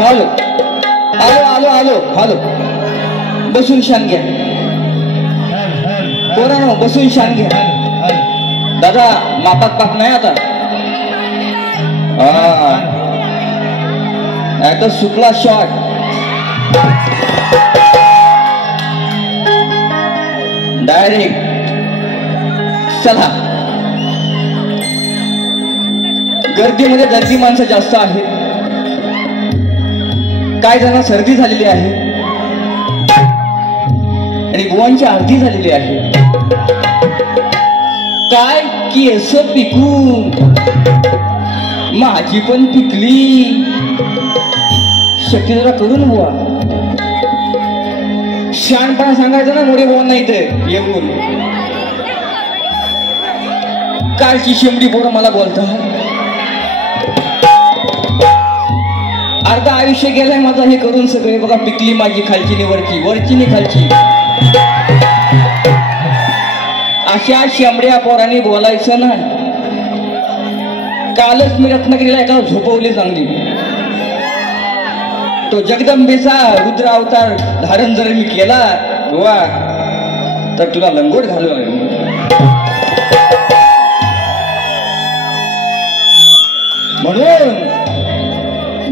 Hello आलो आलो आलो हॅलो बसून शान घ्या पोरांनो बसून शान घ्या दादा मापात पाक नाही आता आता सुकला शॉट डायरेक्ट चला गर्दीमध्ये दर्दी माणसं जास्त आहेत काय जणांना सर्दी झालेली आहे आणि बुवांची आरती झालेली आहे काय केस पिकून माझी पण पिकली शक्ती जरा करून बुवा शहाणपणा सांगायचं ना मोठे बुवा नाही ते येऊन कालची शेंबडी पोरं मला बोलतात अर्धा आयुष्य गेलंय माझं हे करून सगळे बघा पिकली माझी खालची नि वरची वरची नि खालची अशा शेंबड्या पोरांनी बोलायचं ना कालच मी रत्नागिरीला एका झोपवली चांगली तो जगदंबेचा रुद्र अवतार धारण जर मी केला वा तर तुला लंगोट घालून म्हणून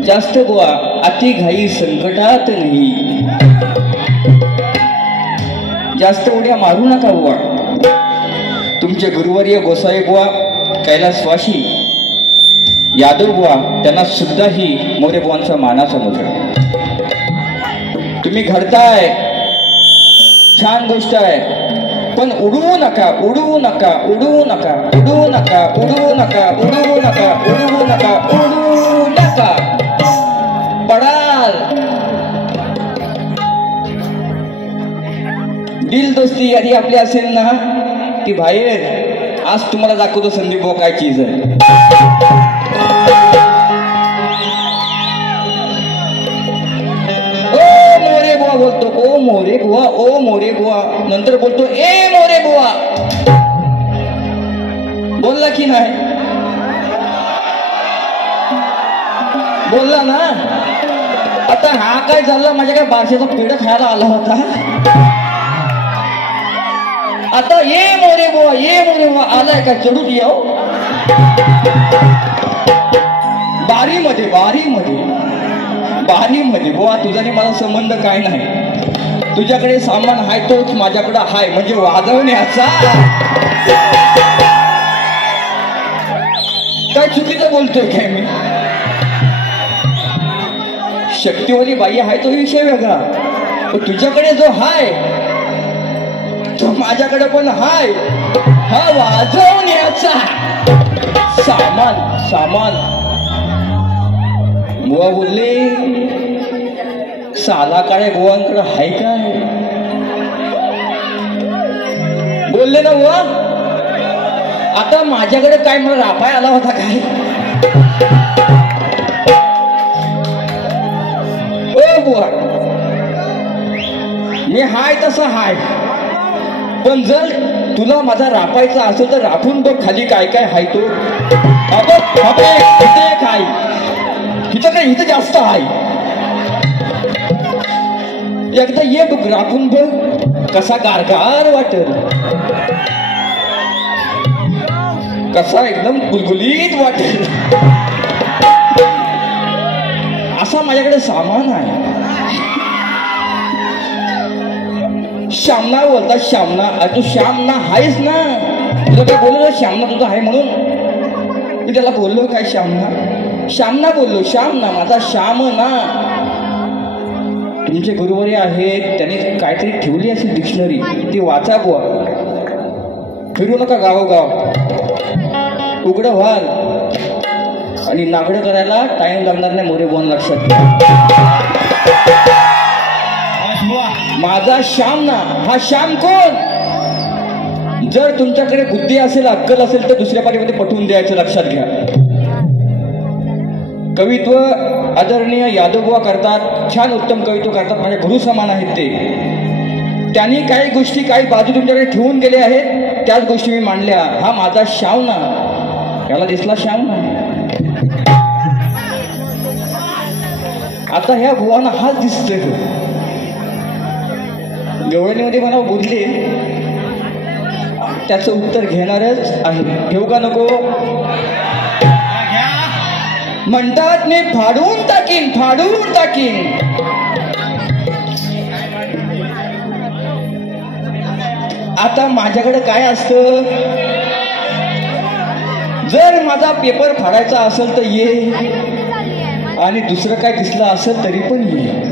जास्त बुवा अति घाई संकटात नाही जास्त उड्या मारू नका बुवा तुमचे गुरुवर्य गोसाई बुवा कैलासवासी यादव बुवा त्यांना सुद्धा ही मोरे बुवांचा मानाचा मुद्रा तुम्ही घडताय छान गोष्ट आहे पण उडवू नका उडवू नका उडवू नका उडवू नका उडवू नका उडवू नका उडवू नका उडवू नका पडाल दिल दोस्ती यादी आपली असेल ना ती बाहेर आज तुम्हाला दाखवतो संदीप भाऊ काय चीज आहे ओ मोरे बुवा बोलतो ओ मोरे बुवा ओ मोरे बुवा नंतर बोलतो ए मोरे बुवा बोलला की नाही बोलला ना आता हा काय झाला माझ्या काय बारशाचा पेढा खायला आला होता आता ये मोरे बुवा आलाय का चढून येऊ बारीमध्ये बुवा तुझा आणि माझा संबंध काय नाही तुझ्याकडे सामान हाय तोच माझ्याकडे हाय म्हणजे वाजवण्याचा काय चुकीचं बोलतोय काय मी शक्तिवाली बाई आहे तो विषय वेगळा पण तुझ्याकडे जो हाय तो माझ्याकडे पण हाय हा वाजवण्याचा सामान बुवा बोलले साला काळे बुवांकडे हाय काय बोलले ना बुवा आता माझ्याकडे काय मला रापाय आला होता काय ओ बुवा मी हाय तसा हाय पण जर तुला माझा रापायचा असेल तर रापून बघ खाली काय काय हाय तो इथे काय इथं काय इथं जास्त आहे एकदा ये बघ रापून बघ कसा गारगार वाटेल कसा एकदम गुलगुलीत वाटेल असा माझ्याकडे सामान आहे श्यामना बोलतात श्यामना तू श्यामना आहेस ना तुला काय बोललो श्यामना तुझा आहे म्हणून मी त्याला बोललो काय श्यामना बोललो श्यामना माझा श्याम ना तुमचे गुरुवारी आहेत त्यांनी काहीतरी ठेवली असेल डिक्शनरी ती वाचा बुवा फिरू नका गावोगाव उघडं व्हाल आणि नागडं करायला टाइम लागणार नाही मोरे बोन लक्षात माझा श्याम ना हा श्याम कोण जर तुमच्याकडे बुद्धी असेल अक्कल असेल तर दुसऱ्या पाठीमध्ये पटवून द्यायचं लक्षात घ्या कवित्व आदरणीय यादवबुवा करतात छान उत्तम कवित्व करतात माझ्या गुरु समान आहेत ते त्यांनी काही गोष्टी काही बाजू तुमच्याकडे ठेवून गेले आहेत त्याच गोष्टी मी मांडल्या हा माझा श्याम ना याला दिसला श्याम ना आता ह्या बुवांना हाच दिसतोय गवळणीमध्ये मला बोलले, त्याचं उत्तर घेणारच आहे. घेऊ का नको? म्हणतात मी फाडून टाकीन, फाडून टाकीन. आता माझ्याकडे काय असतं, जर माझा पेपर फाडायचा असेल तर ये, आणि दुसरं काय दिसलं असेल तरी पण ये.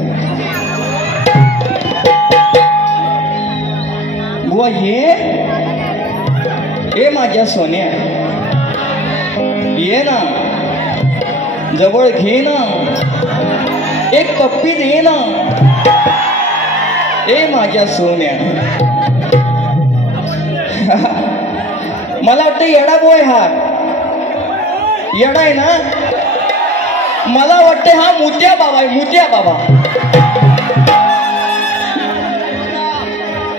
बुवा ये माझ्या सोन्या, ये ना, जवळ घे ना, एक पप्पी दे ना, ए माझ्या सोन्या. मला वाटतं येडा बोय हा, येडा आहे ना. मला वाटतं हा मुत्या बाबा आहे, मुत्या बाबा.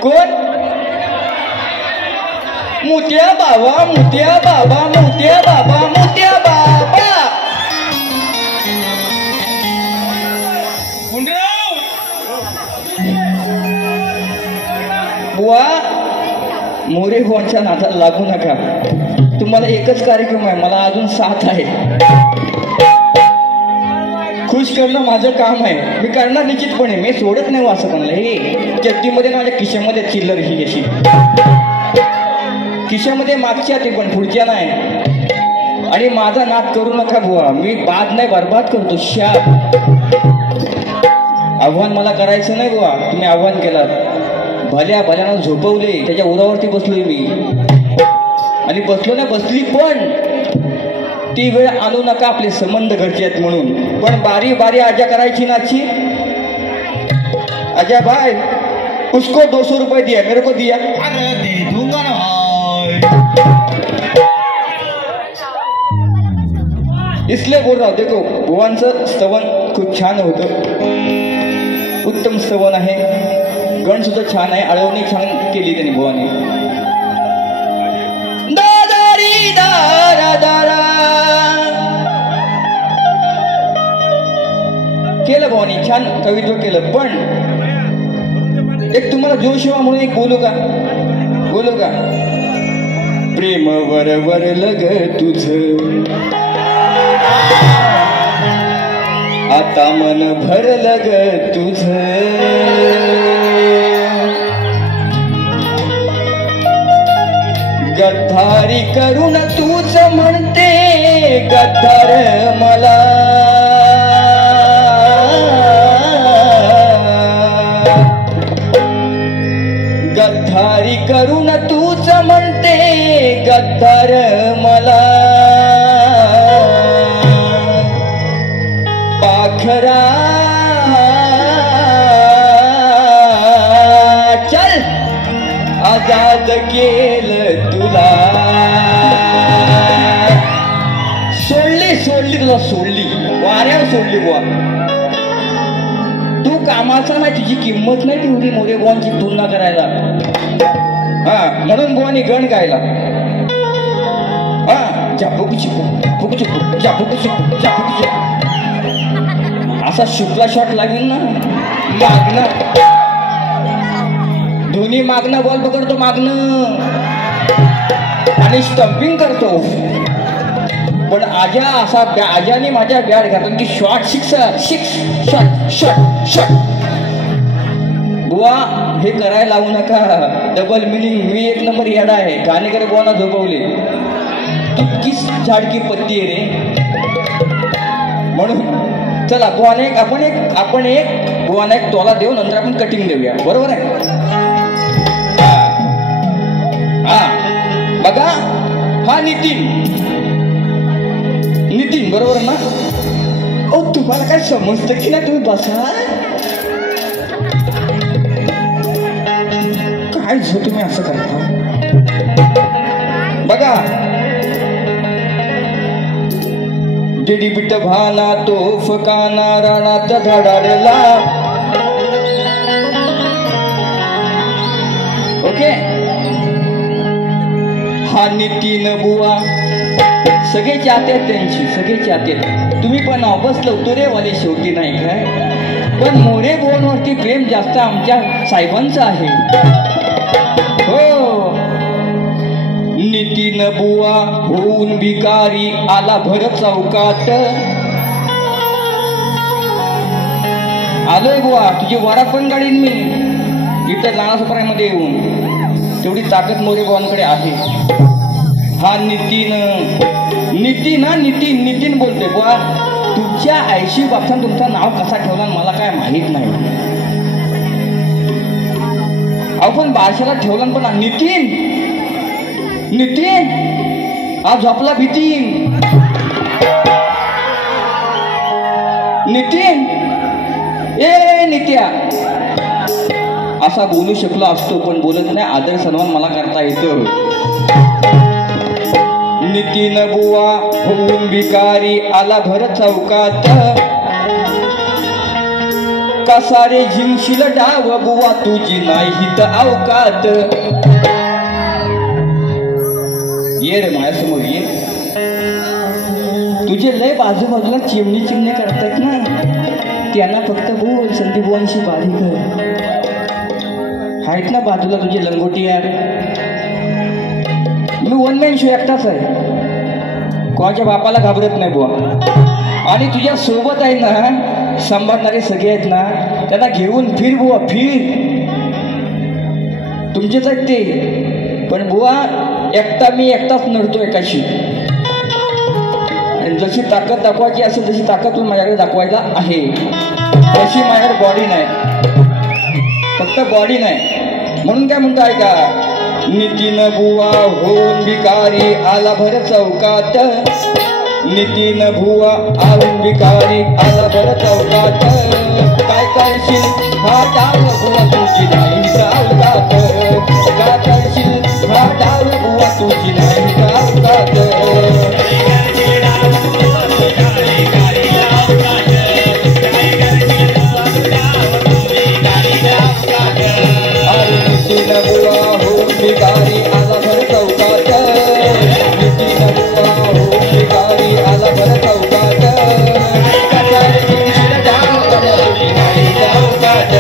कोण? मुत्या बाबा, मुत्या बाबा, मुत्या बाबा, मुत्या बाबा. बुवा मोरे भावांच्या नादाला लागू नका. तुम्हाला एकच कार्यक्रम आहे, मला अजून 7 आहे. खुश करणं माझं काम आहे, मी करणार निश्चितपणे. मी सोडत नाही असं कोणाला. हे चड्डीमध्ये माझ्या खिशामध्ये चिल्लर ही अशी खिशामध्ये मागच्या ते पण पुढच्या नाही. आणि माझा नाद करू नका बुवा, मी बाद नाही बरबाद करतो. आव्हान मला करायचं नाही बुवा, तुम्ही आव्हान केलं. भल्या भल्यानं झोपवले, त्याच्या उरावरती बसलोय मी. आणि बसलो ना बसली, पण ती वेळ आणू नका आपले संबंध घरचे आहेत म्हणून. पण बारी बारी आजा करायची नाची. आजा भाई उसको 200 रुपये दिया, मेरे को दिया. अरे दे दूंगा ना भाई. इसलिए बोल रहा हूं, देखो बुवांचं स्तवन खूप छान होतं, उत्तम स्तवन आहे. गण सुद्धा छान आहे, अळवणी छान केली त्यांनी बुवाने. दादारी दारा दारा केलं बुवानी, छान कवित्व केलं. पण एक तुम्हाला जोशिवा म्हणून एक बोलू का? बोलू का? प्रेम वरवरलं ग तुझं, आता मन भरलं ग तुझं. गद्दारी करून तूच म्हणते गद्दार मला. गद्दारी करून तूच म्हणते गद्दार मला. पाखरा चल आजाद केलं तुला. सोडली सोडली तुला, सोडली वाऱ्यावर सोडली बुवा. तू कामाचा नाही, तुझी किंमत नाही तेवढी मोरे बुवांची तुलना करायला. हा म्हणून बुवानी गण गायला. हा जापूक चिपू चिपू जापूक चिपू जापूक चिपू असा शुक्ला शॉट लागेल ना. मागणं दोन्ही मागणं बॉल पकडतो, मागणं आणि स्टंपिंग करतो. पण आजा असा आजाने माझ्या बॅट घातून की shot sixer, six shot shot shot. बुवा हे करायला लावू नका, डबल मिनिंग. मी एक नंबर येडा आहे, गाणेकर बुवांना झोपवले. तू किस झाडकी पत्ती आहे रे. म्हणून चला बुवाने आपण एक बुवाने एक तोला देऊ, नंतर आपण कटिंग देऊया. बरोबर आहे? हा बघा, हा नितीन बरोबर ना? ओ तुम्हाला काय समजतं की ना? तुम्ही बसा. काय जो तुम्ही असं करता बघा. जेडी बिट भाना तोफ काना राणात धडाडला. ओके, हा नितीन बुवा सगळे चाहते आहेत त्यांची, सगळे चाहते आहेत. तुम्ही पण ऑबस लवतोरेवाले शेवटी नाही काय. पण मोरे बोनवरती प्रेम जास्त आमच्या साहेबांचं आहे. हो, नितीन बुवा होऊन भिकारी आला भर चौकात. आलोय बुवा, तुझी वरात पण काढीन मी इथं नानासोपरामध्ये येऊन. तेवढी ताकद मोरे बुवांकडे आहे. हा नितीन नितीन बोलते बुवा. तुमच्या आईशी बापसान तुमचं नाव कसा ठेवला मला काय माहित नाही. आपण बारशाला ठेवला पण नितीन आज झोपला भीतीन. नितीन ए नित्या असा बोलू शकलो असतो पण बोलत नाही. आदर सन्मान मला करता येतो. नितीन बुवा होऊन भिकारी आला भर चौकात. कसा रे जिंकशील डाव बुवा तुझी नाही हित अवकात. ये रे माझ्यासमोर ये. तुझे लय बाजूबाजूला चिमणे करतात ना, त्यांना फक्त बोल संदीप बुवांशी बारी कर. आहेत ना बाजूला तुझी लंगोटी यार. मी वन मॅन शो एकटाच आहे, कोणाच्या बापाला घाबरत नाही बुवा. आणि तुझ्या सोबत आहे ना सांभाळणारे सगळे आहेत ना, त्यांना घेऊन फिर बुवा फिर. तुमचेच आहेत ते, पण बुवा मी एकटाच नडतो एकाशी. आणि जशी ताकद दाखवायची असेल तशी ताकद तू माझ्याकडे दाखवायला आहे. तशी माझ्याकडे बॉडी नाही, फक्त बॉडी नाही. म्हणून काय म्हणताय का, नितीन बुवा होऊन भिकारी आला भर चौकात. नितीन बुवा होऊन भिकारी आला भर चौकात. काय करशील हा डाव बुवा तुझी नाही अवकात. काय करशील हा डाव बुवा तुझी नाही अवकात. नितीन बुवा होऊन भिकारी आला भर चौकात. नितीन बुवा होऊन भिकारी आला भर चौकात. कशाला जिंकशील डाव तुझी नाही अवकात.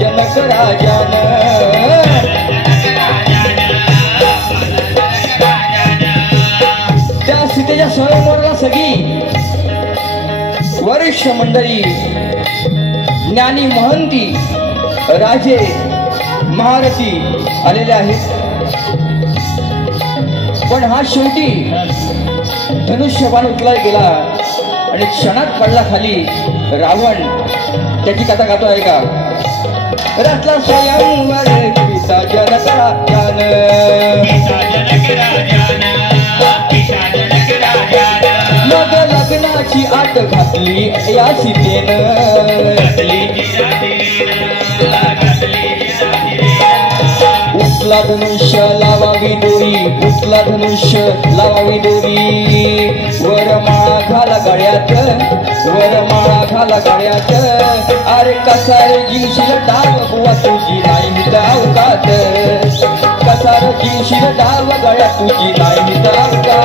जनक राजान त्या सीतेच्या स्वयंवराला सगळी वरिष्ठ मंडळी, ज्ञानी महंती, राजे महारथी आलेले आहेत. पण हा शेवटी धनुष्यबाण उचलायला गेला आणि क्षणात पडला खाली. रावण त्याची कथा गातो आहे का. रचला स्वयंवर पिता जनक राजान. मग लग्नाची आट घातली या सीतेन. उचला धनुष्य लावावी दोरी, उचला धनुष्य लावावी दोरी. वरमाळा घाला गळ्यात, वरमाळा घाला गळ्यात. अरे कसा रे जिंकशील डाव बुवा तुझी नाही अवकात. कसा रे जिंकशील डाव गळ्यात तुझी नाही अवकात.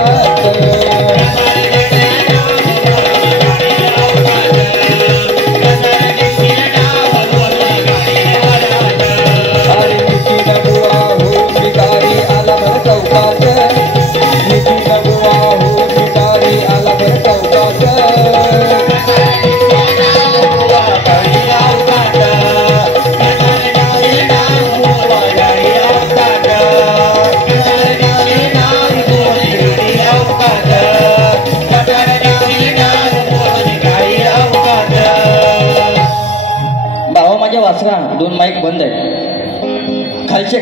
दोन माईक बंद आहेत खालचे.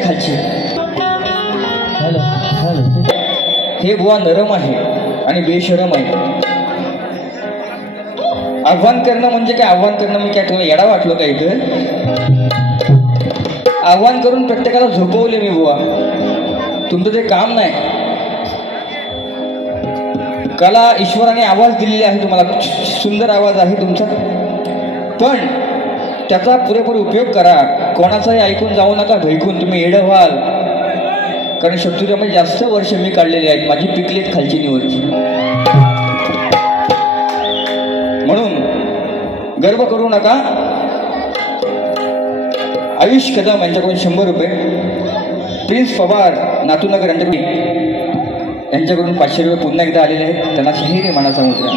हे बुवा नरम आहे आणि बेशरम आहे. आव्हान करणं म्हणजे काय, आव्हान करणं मी काय तुला येडा वाटलो का इथं. आव्हान करून प्रत्येकाला झोपवले मी बुवा. तुमचं ते काम नाही. कला ईश्वराने आवाज दिलेली आहे तुम्हाला, सुंदर आवाज आहे तुमचा, पण त्याचा पुरेपूर उपयोग करा. कोणाचाही ऐकून जाऊ नका भैकून, तुम्ही येडं व्हाल. कारण शत्रुमध्ये जास्त वर्ष मी काढलेली आहेत, माझी पिकलेत खालची निवडची. म्हणून गर्व करू नका. आयुष कदम यांच्याकडून 100 रुपये, प्रिन्स पवार नातूनगर यांच्याकडून 500 रुपये पुन्हा एकदा आलेले आहेत. त्यांना शहिरी मानाचा मुद्रा.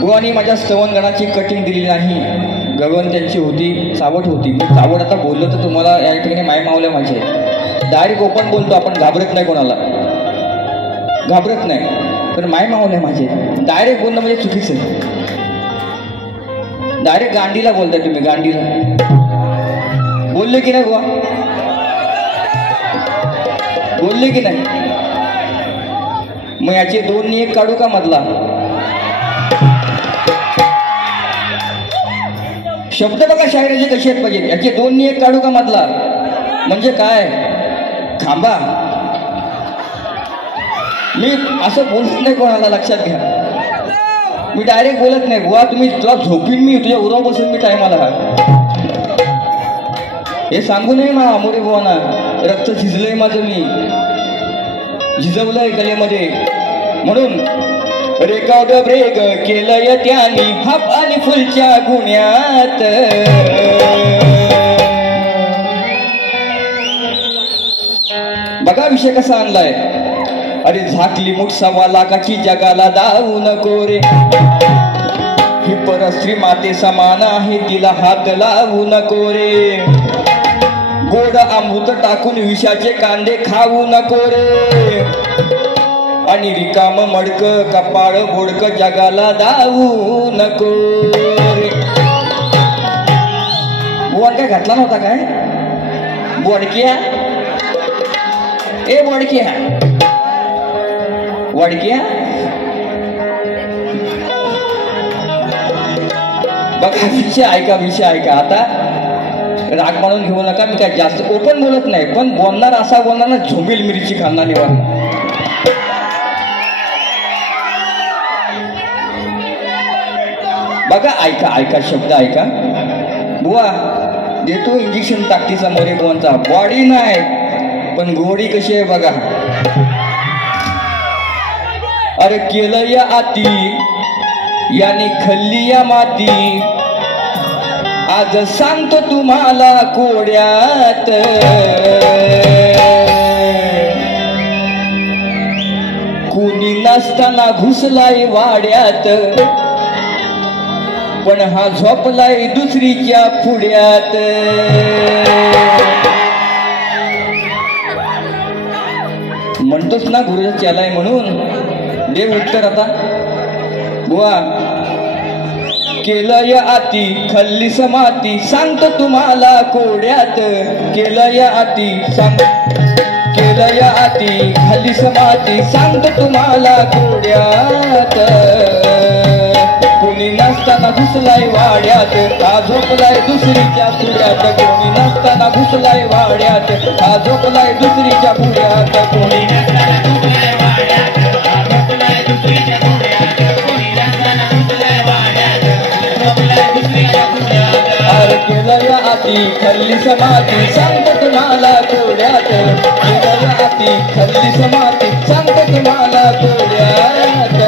बुवानी माझ्या स्तवनगणाची कटिंग दिली नाही. गवण त्यांची होती, चावट होती. मी चावट आता बोललो तर तुम्हाला या ठिकाणी माय मावल्या माझे. डायरेक्ट ओपन बोलतो आपण, घाबरत नाही कोणाला, घाबरत नाही. पण माय मावल्या माझे डायरेक्ट बोलणं म्हणजे चुकीचं आहे. डायरेक्ट गांडीला बोलताय तुम्ही, गांडीला बोलले की नाही बुवा, बोलले की नाही. मग याचे 2 नी 1 काढू का मधला शब्द? बघा शायराचे कसे आहेत पाहिजे. याचे 2 नी 1 काढू का मधला म्हणजे काय? थांबा, मी असं बोलत नाही कोणाला, लक्षात घ्या. मी डायरेक्ट बोलत नाही बुवा. तुला झोपीन मी, तुझ्या उराव बसून मी टायमाला. हे सांगू नये ना मोरे बुवाना, रक्त झिजलंय माझं, मी झिजवलंय कलेमध्ये. म्हणून रेकॉर्ड ब्रेक केलंय त्यानी हाफ आणि फुलच्या गुन्ह्यात. बघा विषय कसा आणलाय. अरे झाकली मुठ 1.25 लाखाची जगाला दाऊ नको रे. ही परस्त्री माते समान आहे, तिला हात लावू नको रे. गोड अमृत टाकून विषाचे कांदे खाऊ नको रे. आणि रिकाम मडक कपाळ बोडक जगाला दावू नको रे. बुवान काय घातला नव्हता काय? बोडक्या ए बोडक्या वडक्या. बघा विषय ऐका, विषय ऐका. आता राग मानून घेऊ नका. मी काय जास्त ओपन बोलत नाही, पण बोलणार असा बोलणार ना, झोंबील मिरची खाणार निवार. बघा ऐका, ऐका शब्द ऐका. बुवा देतो इंजेक्शन ताकदीचा मोरे बुवांचा. बॉडी नाही पण गोडी कशी आहे बघा. अरे केलं या आती याने खल्ली या माती. आज सांगतो तुम्हाला कोड्यात. कुणी नसताना घुसलाय वाड्यात, पण हा झोपलाय दुसरीच्या पुढ्यात. म्हणतोच ना गुरुचा चेला आहे म्हणून. देव उत्तर आता. बुवा केलं या आती खल्ली समाती, सांगतो तुम्हाला कोड्यात. केलं या आती केलं या आती खल्ली समाती, सांगतो तुम्हाला कोड्यात. कोणी नसताना घुसलाय वाड्यात, हा झोपलाय दुसरीच्या पुढ्यात. कोणी नसताना घुसलाय वाड्यात, हा झोपलाय दुसरीच्या पुढ्यात. कोणी नसताना घुसलाय वाड्यात, हा झोपलाय दुसरीच्या पुढ्यात. कोणी नसताना घुसलाय वाड्यात, झोपलाय दुसरीच्या पुढ्यात. अरे केलं या आती खल्ली समाती, सांगतो तुम्हाला कोड्यात. केलं या आती खल्ली समाती, सांगतो तुम्हाला कोड्यात.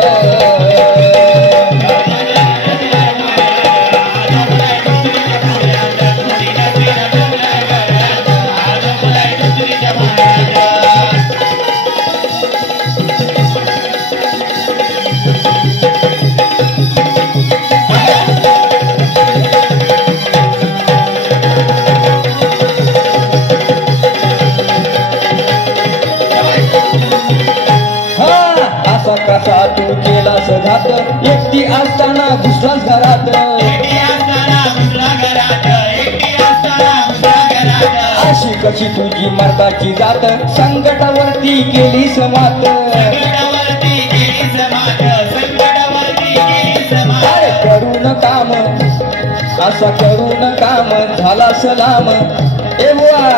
कसा तू केलास घात, एकटी असताना घुसलास घरात. अशी कशी तुझी मर्दाची जात, संकटावरती केलीस मात. अरे करून काम असा करून काम झाला सलाम ए बुवा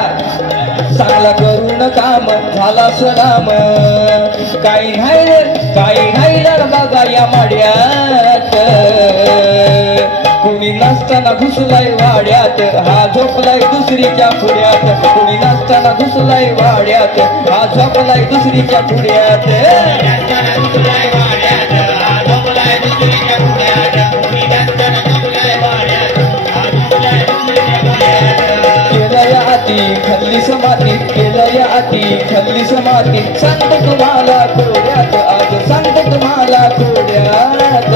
चांगला करून काम झाला सलाम काही नाही बघा या माड्यात कुणी नसताना घुसलाय वाड्यात हा झोपलाय दुसरीच्या पुढ्यात कुणी नसताना घुसलाय वाड्यात हा झोपलाय दुसरीच्या पुढ्यात केलंय आती खल्ली समाती केलंय आती खल्ली समाती सांगतो तुम्हाला कोड्यात आज सांगतो तुम्हाला कोड्यात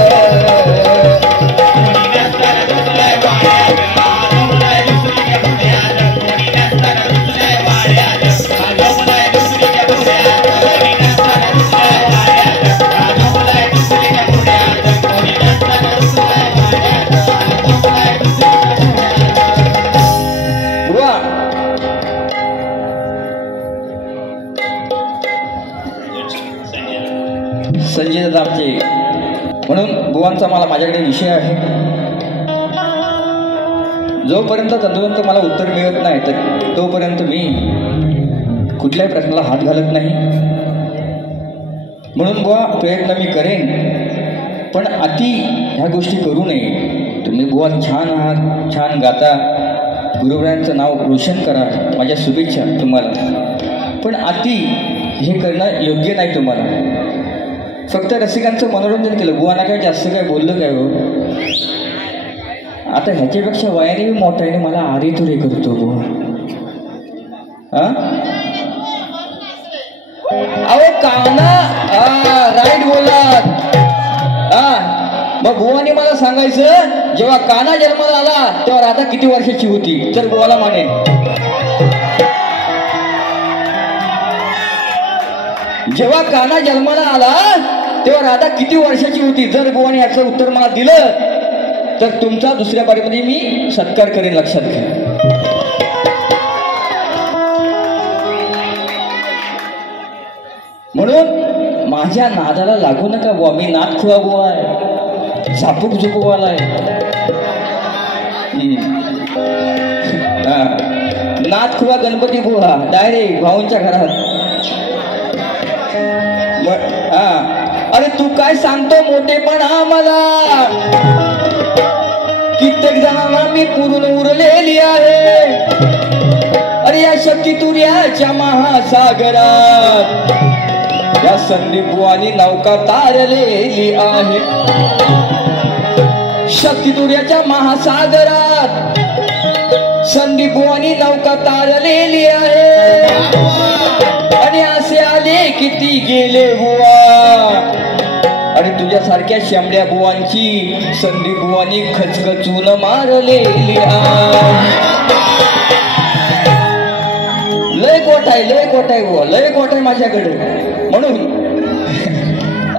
संजय दादा आमचे म्हणून बुवांचा मला माझ्याकडे विषय आहे जोपर्यंत तंतोतंत मला उत्तर मिळत नाही तर तोपर्यंत मी कुठल्याही प्रश्नाला हात घालत नाही म्हणून बुवा प्रयत्न मी करेन पण अति ह्या गोष्टी करू नये तुम्ही बुवा छान आहात छान गाता गुरुवरायांचं नाव रोशन करा माझ्या शुभेच्छा तुम्हाला पण अति हे करणं योग्य नाही तुम्हाला फक्त रसिकांचं मनोरंजन केलं बुवांना काय जास्त काय बोललं काय हो आता ह्याच्यापेक्षा वयाने बी मोठ्याने मला आरी तुरे करतो बुवा अहो काना राईट बोललात मग बुवाने मला सांगायचं जेव्हा काना जन्माला आला तेव्हा राधा किती वर्षाची होती तर बुवाला मानेन जेव्हा काना जन्माला आला तेव्हा राधा किती वर्षाची होती जर बुवाने याचं उत्तर मला दिलं तर तुमचा दुसऱ्या पारीमध्ये मी सत्कार करेन लक्षात घ्या म्हणून माझ्या नादाला लागू नका बुवा मी नाद खुळा बुवा आहे झापूक झुपूवाला आहे नाद खुळा गणपती बुवा डायरेक्ट भाऊंच्या घरात अरे तू काय सांगतो मोठेपणा मला कित्येक जणांना मी पुरून उरलेली आहे अरे या शक्ती तुर्याच्या महासागरात या संदीप बुवानी नौका तारलेली आहे शक्ती तुर्याच्या महासागरात संदीप बुवानी नौका तारलेली आहे आणि असे आले किती गेले बुवा अरे तुझ्यासारख्या शेंबड्या बुवांची संदीप बुवानी खचखचून मारलेली लय गोट आहे बुवा लय गोट आहे माझ्याकडे म्हणून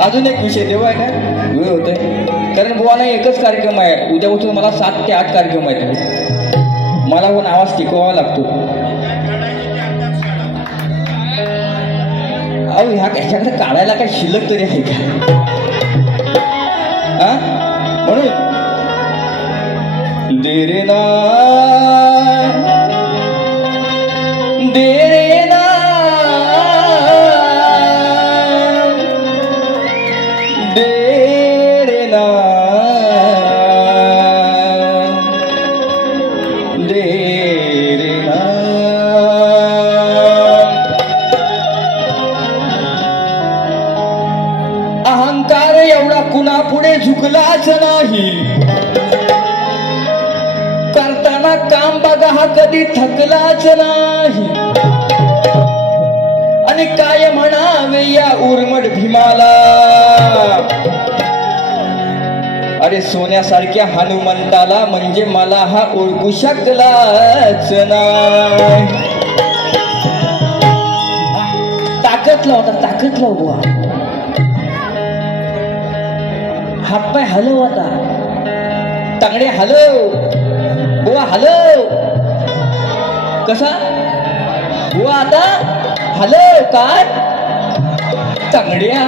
अजून एक विषय देव आहे ना वेळ होतोय कारण बुवाना एकच कार्यक्रम आहे उद्यापासून मला 7 ते 8 कार्यक्रम आहेत मला पण आवाज टिकवावा लागतो अहो ह्याच्याकडे काढायला काय शिल्लक तरी आहे का म्हणून देरे ना देरे ना देरे ना देरे ना अहंकार एवढा कुणा पुढे झुकलाच नाही करताना काम बघा हा कधी थकलाच नाही आणि काय म्हणावे या उर्मट भीमाला अरे सोन्यासारख्या हनुमंताला म्हणजे मला हा ओळखू शकलाच नाही ताकद लाव बुवा हातपाय हलव आता तांगडे हलव बुवा हलव कसा बुवा आता हलव काय तांगड्या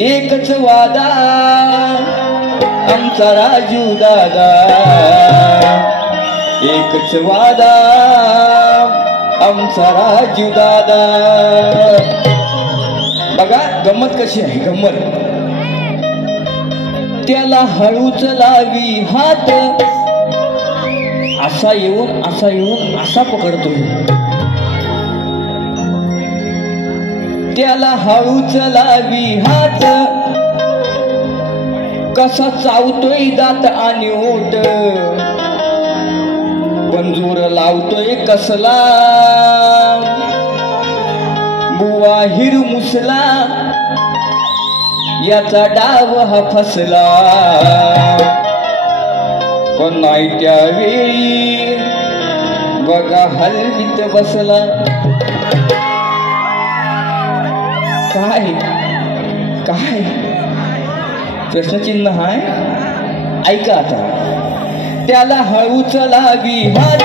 एकच वादा आमचा राजू दादा एकच वादा आमचा राजू दादा. बघा गंमत कशी आहे गंमत. त्याला हळूच लावी हात असा येऊन असा पकडतोय. त्याला हळूच लावी हात कसा चावतोय दात आणि ओठ. पंजूर लावतोय कसला बुवा हिरमुसला याचा डाव हा फसला. पण नाही त्यावेळी बघा हलवीत बसला. काय काय प्रश्नचिन्ह हाय. ऐका आता. त्याला हळूच लावी हात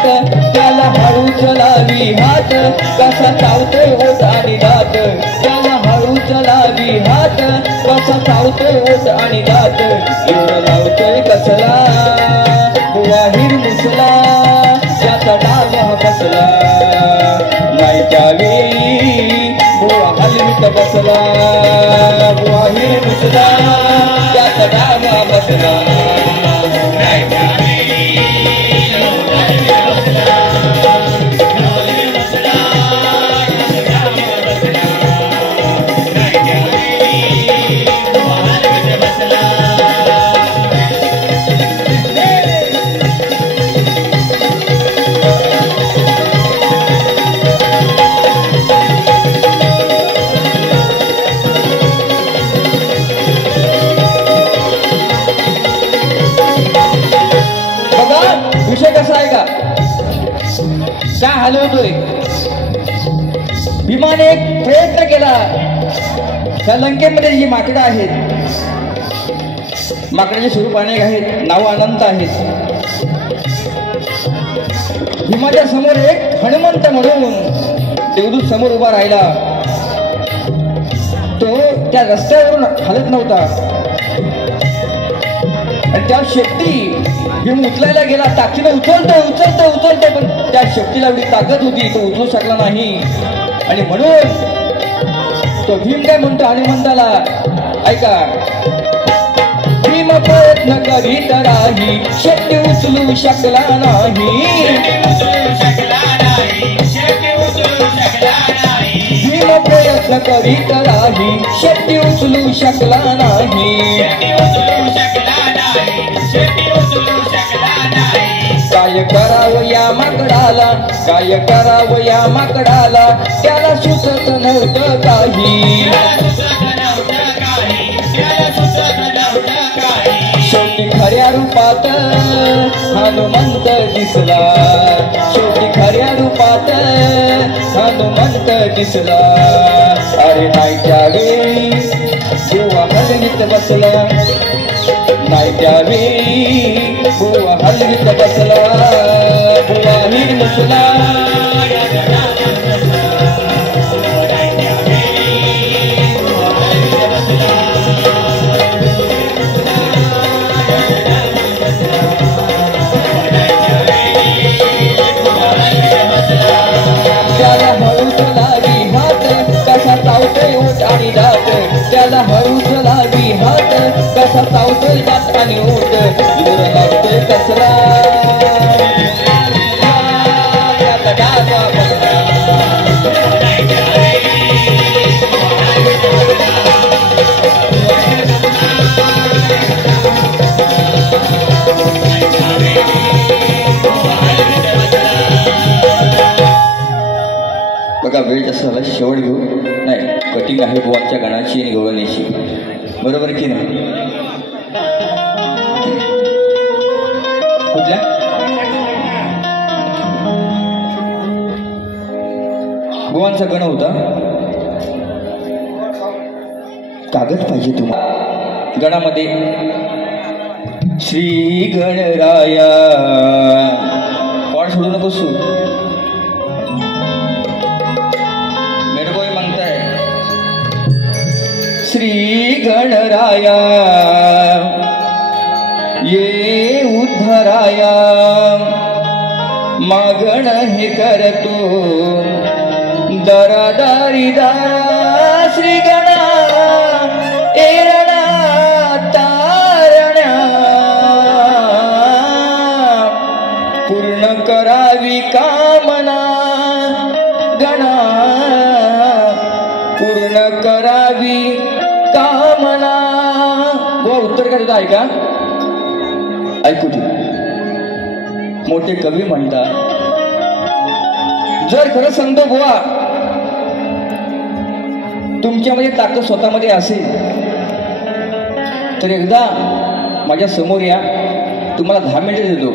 त्याला हळूच लावी हात कसा चावतोय ओठ आणि दात. त्याला हळूच लावी हात कसा चावतोय ओठ आणि दात. एवढं लावतोय कसला बुवा हिरमुसला याचा डाव हा बसला. नाही त्यावेळी बुवा हलवीत बसला. बुवा हिरमुसला याचा डाव हा बसला. विषय कसा आहे का काय हलवतोय. भीमाने एक प्रयत्न केला. त्या लंकेमध्ये जी माकडं आहेत माकडाचे स्वरूप अनेक आहेत नाव अनंत आहेत. भीमाच्या समोर एक हनुमंत म्हणून देवदूत समोर उभा राहिला. तो त्या रस्त्यावरून हलत नव्हता आणि त्या शेपटी भीम उचलायला गेला. ताकदीने उचलतो पण त्या शेपटीला एवढी ताकद होती तो उचलू शकला नाही. आणि म्हणून तो भीम काय म्हणतो हनुमंताला ऐका. भीम प्रयत्न करीत राही शेपटी उचलू शकला नाही. भीम प्रयत्न करीत राही शेपटी उचलू शकला नाही. काय करावं या माकडाला काय करावं या माकडाला त्याला सुचत नव्हतं काही. शेवटी खऱ्या रूपात हनुमंत दिसला. शेवटी खऱ्या रूपात हनुमंत दिसला. अरे नाही त्यावेळी बुवा हलवीत बसला. नाही त्यावेळी बुवा हलवीत बसला. बुवा हिरमुसला त्याला हळूच लावी हात कसा चावतोय ओठ आणि दात. त्याला हळूच लावी हात कसा चावतोय दात आणि ओठ. दूर लावतोय कसला त्याचा डावा बसला. बघा वेळ जास्त झाला शेवट घेऊ. नाही कटिंग आहे बुवांच्या गणाची आणि गवळणीची बरोबर की नाही. कुठल्या बुवांचा गण होता. कागद पाहिजे तुम्हाला. गणामध्ये श्री गणराया पाठ सोडू नकोस तू. श्री गणराया ये उद्धराया मागण हे करतो दरादारी दारा श्री गणा एरणा तारणा पूर्ण करावी कामना गणा पूर्ण करावी कामना. बुवा उत्तर काय देता ऐका, ऐकू दे. मोठे कवी म्हणतात, जर खरं सांगतो बुवा तुमच्यामध्ये ताकद स्वतःमध्ये असेल तर एकदा माझ्या समोर या, तुम्हाला 10 मिनिटं देतो.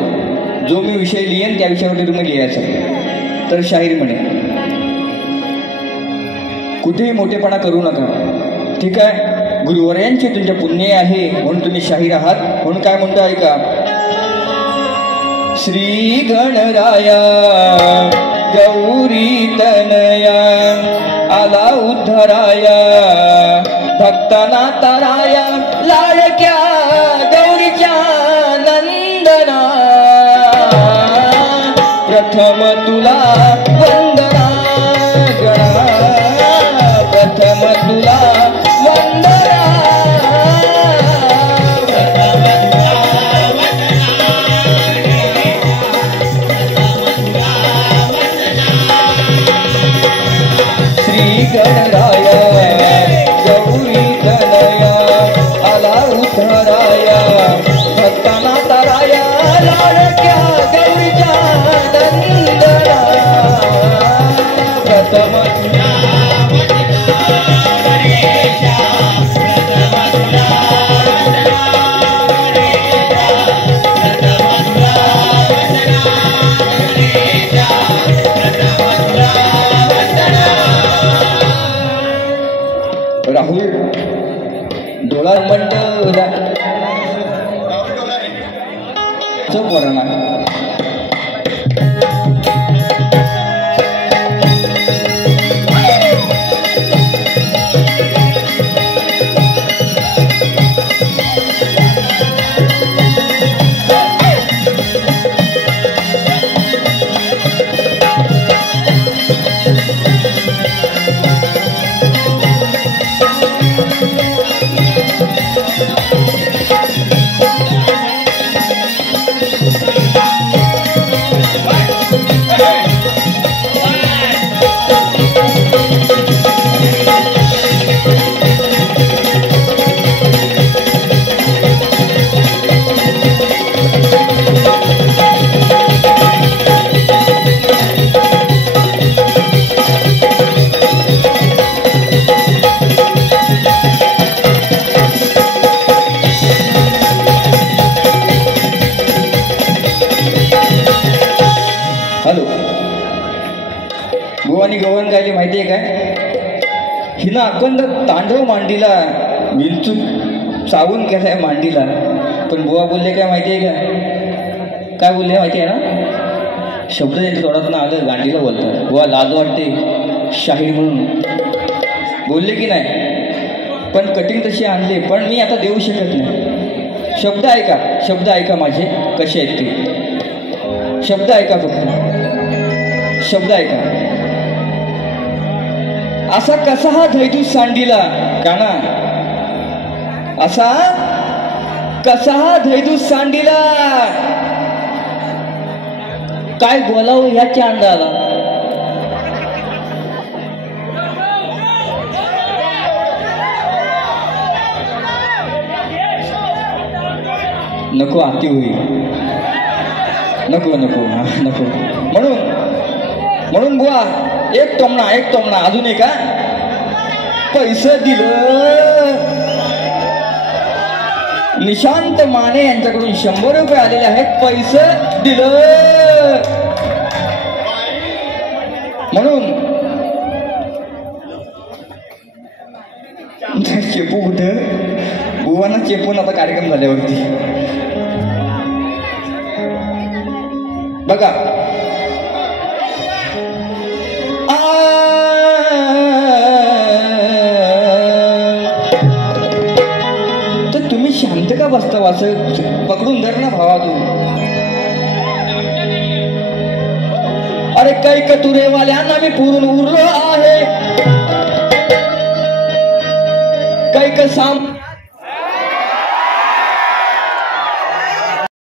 जो मी विषय लिहिन त्या विषयावरती तुम्ही लिहायचं. तर शाहीर म्हणे, कुठेही मोठेपणा करू नका, ठीक आहे. गुरुवर्यांचे तुमच्या पुण्य आहे म्हणून तुम्ही शाहीर आहात. म्हणून काय म्हणतो ऐका, श्री गणराया गौरी तनया आला उद्धराया भक्ताना ताराया लाडक्या गौरीच्या नंदना. प्रथम तुला वंदना गणा, प्रथम तुला वंदना. गणराया गौरी तनया आला उद्धराया भक्ताना ताराया लाडक्या गौरीच्या नंदना. प्रथम राहुल डोळा मंडला चोप वरणा. हॅलो, भुवानी गवळण गायली माहितीये काय? हिनं अखंड तांडव मांडीला विंचू चावून केलाय मांडीला. पण बुवा बोलले काय माहितीये का? काय बोलले माहिती आहे ना? शब्द त्यांच्या तोंडातून आलं, गांडीला बोलतात. बुवा लाज वाटते शाहीर म्हणून बोलले की नाही, पण कटिंग तशी आणली. पण मी आता देऊ शकत नाही. शब्द ऐका, शब्द ऐका माझे कसे आहेत ते. शब्द ऐका फक्त, शब्द ऐका. असा कसा हा धैतू सांडीला काना, असा कसा हा धैतू सांडीला, काय बोलावं ह्याच्या अंदाला. नको आती होईल, नको नको नको. म्हणून बुवा एक टोमणा अजून एक पैसे दिलं. निशांत माने यांच्याकडून 100 रुपये आलेले आहेत. पैसे दिलं म्हणून चेपू कुठं बुवांना चेपून आता कार्यक्रम झाल्यावरती बघा. तर तुम्ही शांत का बसतं वाच पकडून धर ना भावा तू. अरे कैक तुरेवाल्यांना मी पुरून उरलो आहे. कैक साम